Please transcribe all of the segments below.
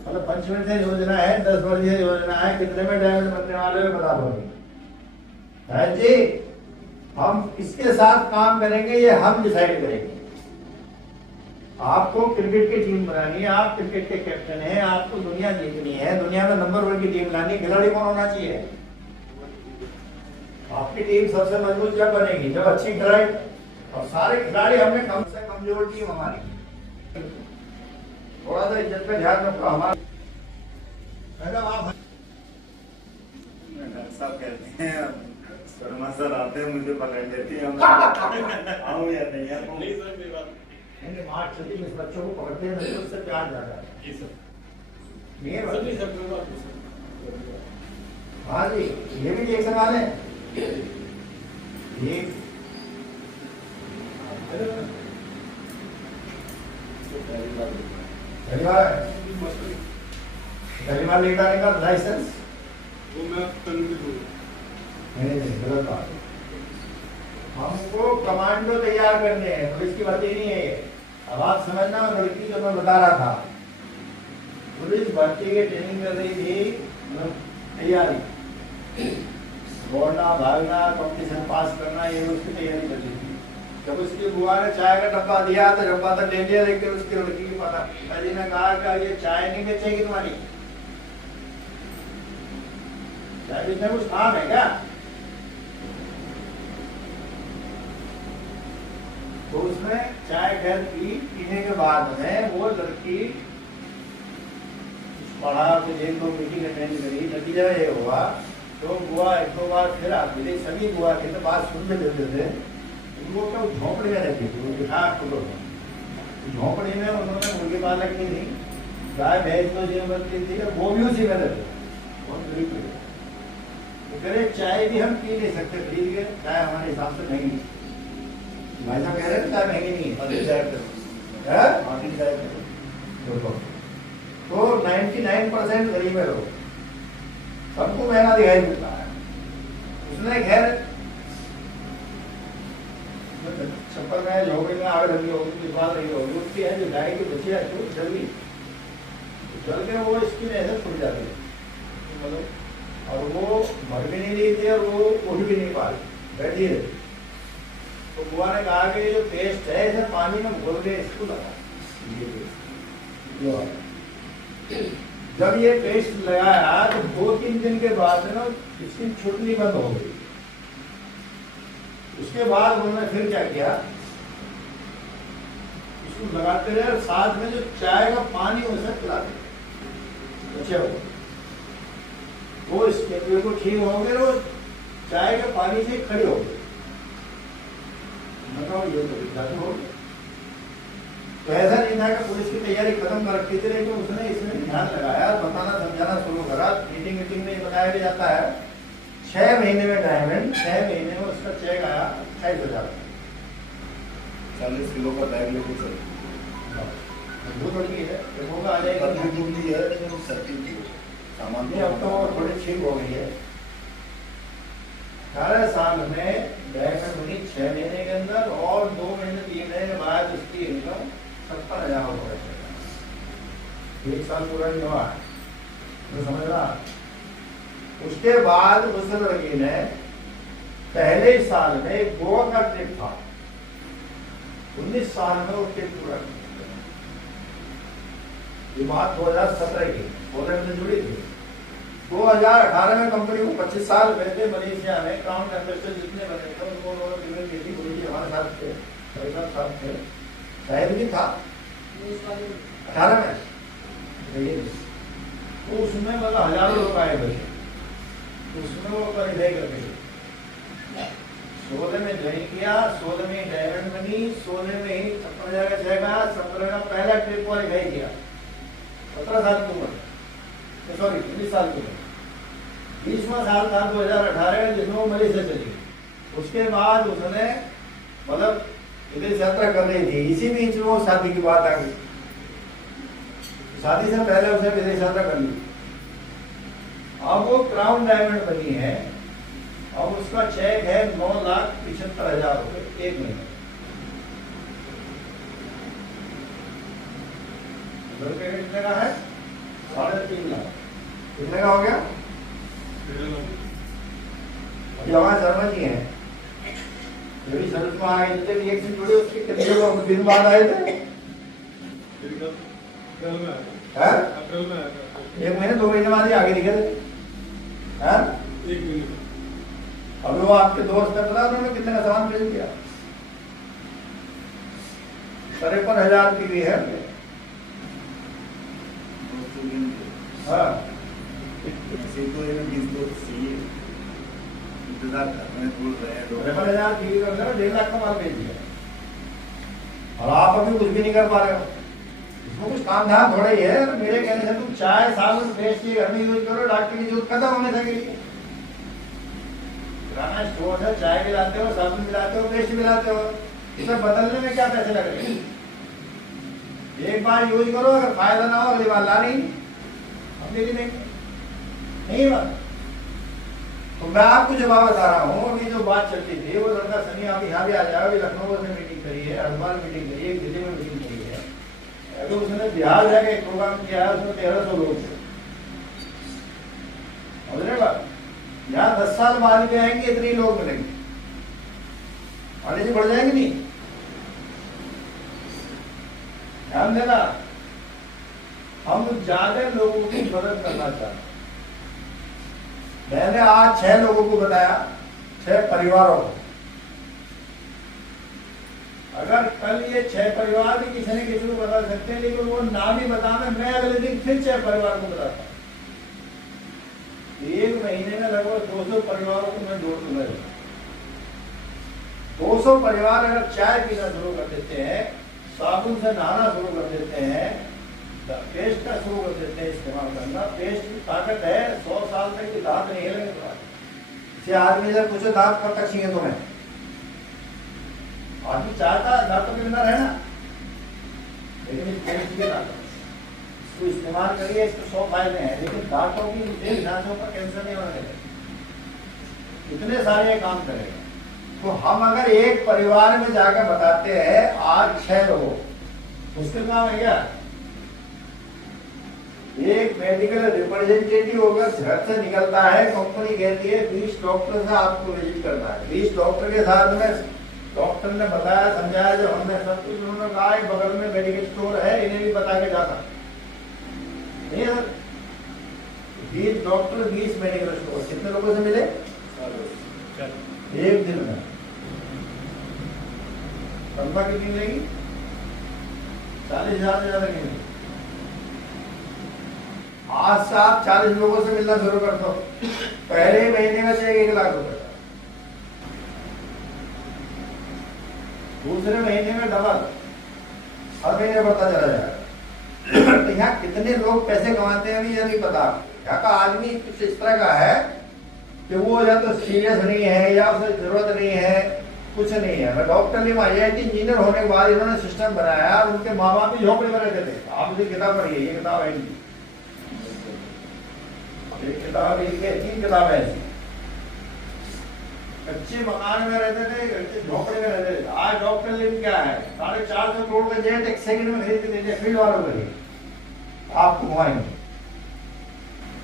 मतलब पंचमी से योजना है, 10 वर्षीय योजना है, कितने में डायमंड बनने वाले हैं बता दो है जी। हम इसके साथ काम करेंगे, ये हम डिसाइड करेंगे। आपको क्रिकेट की टीम बनानी है, आप क्रिकेट के कैप्टन हैं, आपको दुनिया जीतनी है, दुनिया में नंबर 1 की टीम लानी, खिलाड़ी कौन होना चाहिए? आपकी टीम सबसे मजबूत जब बनेगी जब अच्छी खिलाड़ी, और सारे खिलाड़ी हमने कम से कमजोर टीम हमारी, थोड़ा सा इज्जत पे ध्यान रखो हमारा। मैडम आप साहब कहते हैं शर्मा सर आते हैं मुझे पकड़ लेती है, आऊं या नहीं आऊं? नहीं सर कोई बात नहीं, मार्च छुट्टी में बच्चों को पकड़ते हैं तो उससे प्यार ज्यादा है। जी सर, ये सर सर कोई बात नहीं सर। हाँ जी, ये भी एक सवाल है। ये पहली बार लेकर आने का लाइसेंस वो मैं नहीं गलत बात। हमको कमांडो तैयार करने हैं, पुलिस की भर्ती नहीं है ये। अब आप समझना, लड़की जो मैं बता रहा था, पुलिस भर्ती की ट्रेनिंग कर रही थी, तैयारी, दौड़ना भागना, कंपटीशन पास करना, ये उसकी तैयारी कर रही थी। जब उसकी बुआ ने चाय का डब्बा दिया तो डब्बा तक ले लिया, लेकिन उसकी लड़की की पिताजी ने कहा कि ये चाय नहीं बेचेगी तुम्हारी, चाय बेचने कुछ काम है क्या? तो उसमें चाय घर पीने के बाद में वो लड़की पढ़ा, तो 1-2 मीटिंग अटेंड करी, नतीजा ये हुआ तो बुआ 1-2 बार फिर आती थी, सभी बुआ के तो बात सुनते देते थे। वो क्या झोंपड़ी में रहती थी, वो दिखा झोंपड़ी में उन्होंने मुर्गी पालक की थी, गाय भैंस तो जीवन बनती थी, वो भी उसी में रहते बहुत गरीब थे। तो कह रहे चाय भी हम पी नहीं सकते खरीद के, चाय हमारे हिसाब से महंगी, भाई साहब कह रहे हैं चाय महंगी नहीं है। तो 99% गरीब है लोग, सबको महंगा दिखाई देता है। उसने खैर चप्पल में झोपड़ी में आग लगी होगी, निकाल रही होगी, उसकी है जो गाय की बच्ची है तो जल्दी जल के वो स्किन ऐसे छूट जाती है, मतलब, और वो मर भी नहीं रही थी और वो उठ भी नहीं पा रही, बैठी रही। तो बुआ ने कहा कि जो पेस्ट है इसे पानी में घोल के इसको लगा। जब ये पेस्ट लगाया तो 2-3 दिन के बाद ना स्किन छूटनी बंद हो गई। उसके बाद उन्होंने फिर क्या किया, इसको लगाते रहे और साथ में जो चाय का पानी उसे पिलाते अच्छे हो, वो स्किन को ठीक हो गए, वो चाय के पानी से खड़ी हो गई। बताओ ये तो दिक्कत हो गई। तो ऐसा नहीं था कि पुलिस की तैयारी खत्म कर रखी थी, लेकिन उसने इसमें ध्यान लगाया, बताना समझाना शुरू करा। मीटिंग में बताया भी जाता है 6 महीने में डायमंड, 6 महीने में उसका चेक आया 28,000, 40 किलो का बैग लेके चल वो लड़की है, होगा आ जाएगा है, लेकिन सामान नहीं, अब तो थोड़ी ठीक हो गई है। 18 साल में डायमंड बनी 6 महीने के अंदर, और 2 महीने 3 महीने के बाद उसकी इनकम 70,000 हो गई। 1 साल पूरा नहीं हुआ तो समझ रहा। उसके बाद उस लड़की ने पहले साल में गोवा का ट्रिप था, 19 साल में वो ट्रिप पूरा किया। ये बात 2017 की, पोलैंड से जुड़ी थी। 2018 में कंपनी को 25 साल हुए थे मलेशिया में, क्राउन एम्बेसडर जितने बने थे उनको उन्होंने पेमेंट दी थी, गुरु जी हमारे साथ थे, साथ थे, शायद भी था 18 में, तो उसमें मतलब हजारों लोग आए हुए थे, उसमें वो क्वालिफाई कर गई। 16 में ज्वाइन किया, 16 में डायमंड बनी, 16 में ही 70,000 का चेक आया, 17 का पहला ट्रिप क्वालिफाई किया, 17 साल की उम्र, सॉरी 19 साल की उम्र, 20वां साल था 2018 जिसमें वो मलेशिया चली गई। उसके बाद उसने मतलब विदेश यात्रा कर रही थी, इसी बीच में वो शादी की बात आ गई, शादी से पहले उसने विदेश यात्रा कर ली। अब वो क्राउन डायमंड बनी है, और उसका चेक है 9,75,000 रुपये 1 महीने। घर पे कितने का है? 3.5 लाख। कितने का हो गया? अभी हमारे शर्मा जी हैं, जब सर्विस में आ गए, जितने भी एक से जुड़े उसके कितने लोग दिन बाद आए थे? हाँ? 1 महीने 2 महीने बाद ही आगे निकल थे। हाँ? अभी वो आपके दोस्त ने पता उन्होंने कितने का सामान भेज दिया? 53,000 की भी है। हाँ, ऐसे तो ये 20 लोग चाहिए, इंतजार कर रहे हैं, बोल रहे हैं लोग। 53,000 की भी कर 1.5 लाख का माल भेज दिया और आप अभी कुछ भी नहीं कर पा रहे हो। इसमें कुछ काम धाम थोड़ा ही है। मेरे कहने से तुम चाय साबुन पेस्ट के घर में यूज करो, डॉक्टर की जरूरत खत्म होने लगेगी। किराना स्टोर है, चाय मिलाते हो, साबुन मिलाते हो, पेस्ट मिलाते हो, इसे बदलने में क्या पैसे लग रहे हैं? एक बार यूज करो, अगर फायदा ना हो अगली बार ला नहीं, हम दे देंगे नहीं बात। तो मैं आपको जवाब बता रहा हूँ, अभी जो बात चलती थी वो लड़का सनी आप यहाँ भी आ जाओ, अभी लखनऊ से मीटिंग करी है, हरिद्वार मीटिंग करी है, दिल्ली में मीटिंग करी है। अभी उसने बिहार जाके एक प्रोग्राम किया है, उसमें 1300 लोग थे। समझ रहे बात? यहाँ 10 साल बाद भी आएंगे, इतने लोग मिलेंगे, आने से बढ़ जाएंगे नहीं। ध्यान देना, हम ज्यादा लोगों की मदद करना चाहते हैं। मैंने आज 6 लोगों को बताया, 6 परिवारों को। अगर कल ये 6 परिवार भी किसी ने किसी को बता सकते हैं, लेकिन वो नाम ही बताना, मैं अगले दिन फिर 6 परिवार को बताता हूं। 1 महीने में लगभग 200 परिवारों को मैं जोड़ दूंगा। 200 परिवार अगर चाय पीना शुरू कर देते हैं, साबुन से नहाना शुरू कर देते हैं, पेस्ट का शुरू कर देते हैं इस्तेमाल करना। पेस्ट की ताकत है, 100 साल तक की दांत नहीं हिलेंगे। इसे आदमी जब पूछो दांत कब तक चाहिए तुम्हें, आदमी चाहता है दांतों के बिना रहना, लेकिन इस पेस्ट की ताकत इसको इस्तेमाल करिए, इसके 100 फायदे हैं। लेकिन दांतों की ढांचों पर कैंसर नहीं होने देगा, इतने सारे काम करेगा। तो हम अगर एक परिवार में जाकर बताते हैं आज 6 लोगों, मुश्किल काम है क्या? एक मेडिकल रिप्रेजेंटेटिव होगा, घर से निकलता है, कंपनी कहती है 20 डॉक्टर से आपको विजिट करना है। 20 डॉक्टर के साथ में डॉक्टर ने बताया, समझाया, जब हमने सब कुछ, उन्होंने कहा बगल में मेडिकल स्टोर है, इन्हें भी बता के जाता नहीं है। 20 डॉक्टर, 20 मेडिकल स्टोर, कितने लोगों से मिले? एक दिन में तनख्वाह कितनी मिलेगी? 40,000 से ज्यादा नहीं मिलेगी। आज से आप 40 लोगों से मिलना शुरू कर दो, पहले महीने में से 1 लाख रुपए, दूसरे महीने में डबल, हर महीने बढ़ता चला जाएगा। तो यहाँ कितने लोग पैसे कमाते हैं ये नहीं पता। यहाँ का आदमी कुछ इस तरह का है कि वो या तो सीरियस नहीं है या उसे जरूरत नहीं है, कुछ नहीं है। मैं डॉक्टर नहीं, IIT इंजीनियर होने के बाद इन्होंने सिस्टम बनाया और उनके माँ बाप भी झोपड़ी में रहते थे। आप इसे किताब पढ़िए, ये किताब है इनकी, एक किताब, एक 3 किताब है। कच्चे मकान में रहते थे, कच्चे झोपड़े में रहते थे। आज डॉक्टर लिव क्या है, 450 करोड़ का जेट 1 सेकंड में खरीद के देते फील्ड वालों के लिए, आपको घुमाएंगे।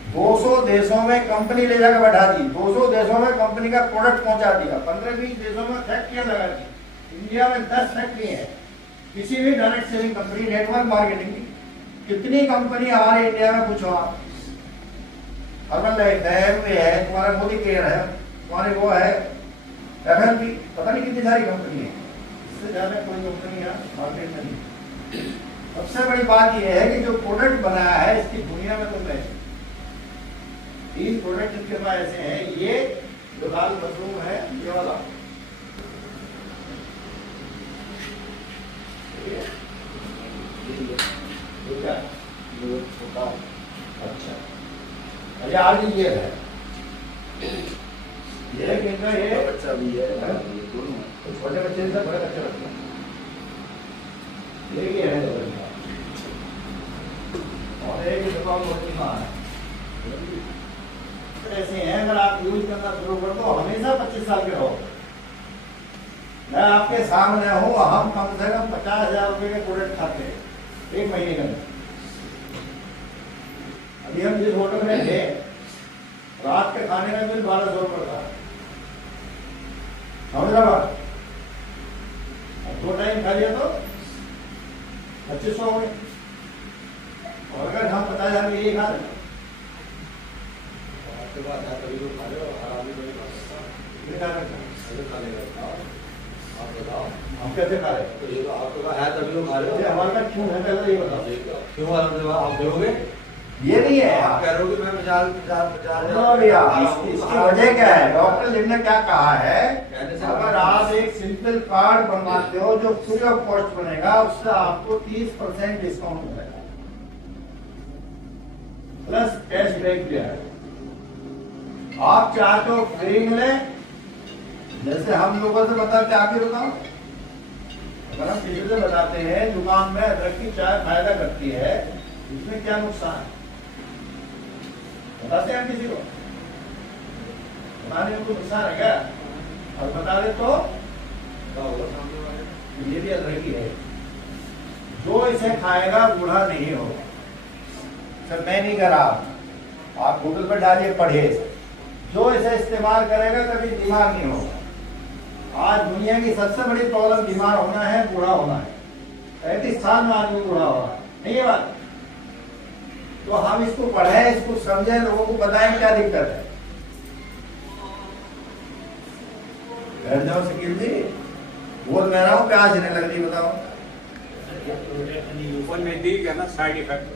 200 देशों में कंपनी ले जाकर बैठा दी, 200 देशों में कंपनी का प्रोडक्ट पहुंचा दिया, 15-20 देशों में फैक्ट्रियां लगा दी। इंडिया में 10 फैक्ट्री है, किसी भी direct selling company, network marketing की कितनी कंपनी हमारे इंडिया में, पूछो आप। अर्बन लाइफ है, तुम्हारा मोदी केयर है, तुम्हारे वो है FLP, पता नहीं कितनी सारी कंपनी है। इससे ज्यादा कोई कंपनी मार्केट में नहीं। सबसे बड़ी बात यह है कि जो प्रोडक्ट बनाया है इसकी दुनिया में तुम ऐसे 3 प्रोडक्ट इनके पास ऐसे हैं। ये जो लाल मशरूम है, ये वाला, अच्छा, अरे आज ये है, ये कितना, ये बच्चा भी है, दोनों छोटे बच्चे से बड़े बच्चे रखते हैं, ये है और एक दुकान होती है। ऐसे हैं, अगर आप यूज करना शुरू कर दो हमेशा 25 साल के रहो। मैं आपके सामने हूँ, हम कम से कम 50,000 रुपए के प्रोडक्ट खाते हैं 1 महीने में। जबकि हम जिस होटल में थे रात के खाने का बिल 1200 रुपये था, समझ रहा बात? 2 टाइम खा लिया तो 2500 हो गए। और अगर हम 50,000 में ये खा रहे आपके पास है तभी तो खा रहे हो, हर आदमी नहीं खा सकता। आप बताओ हम कैसे खा रहे हैं? तो ये तो आपके पास है तभी तो खा रहे हो। हमारे पास क्यों है पहले ये बताओ, क्यों आप दोगे? ये नहीं है, आप कह रहे हो कि मैं इसकी वजह क्या है? डॉक्टर लिम ने क्या कहा है, अगर आप एक सिंपल कार्ड बनवाते हो जो फ्री ऑफ कॉस्ट बनेगा, उससे आपको 30% डिस्काउंट मिलेगा, प्लस कैशबैक भी है। आप चाहते हो फ्री मिले, जैसे हम लोगों से बताते आगे बताओ, अगर हम किसी से बताते हैं दुकान में अदरक की चाय फायदा करती है, इसमें क्या नुकसान है बताते हैं हम किसी को? बताने में कोई नुकसान है क्या? और बता दे तो ये भी अदरकी है, जो इसे खाएगा बूढ़ा नहीं होगा। सर मैं नहीं करा, आप गूगल पर डालिए पढ़िए, जो इसे इस्तेमाल करेगा कभी बीमार नहीं होगा। आज दुनिया की सबसे बड़ी प्रॉब्लम बीमार होना है, बूढ़ा होना है। 35 साल में आदमी बूढ़ा होगा, नहीं है बात? तो हम इसको पढ़ें, इसको समझें, लोगों को बताएं क्या दिक्कत है। बैठ जाओ शकील जी, बोल मैं रहा हूँ, प्याज नहीं लग रही बताओ। ऊपर में दी क्या ना साइड इफेक्ट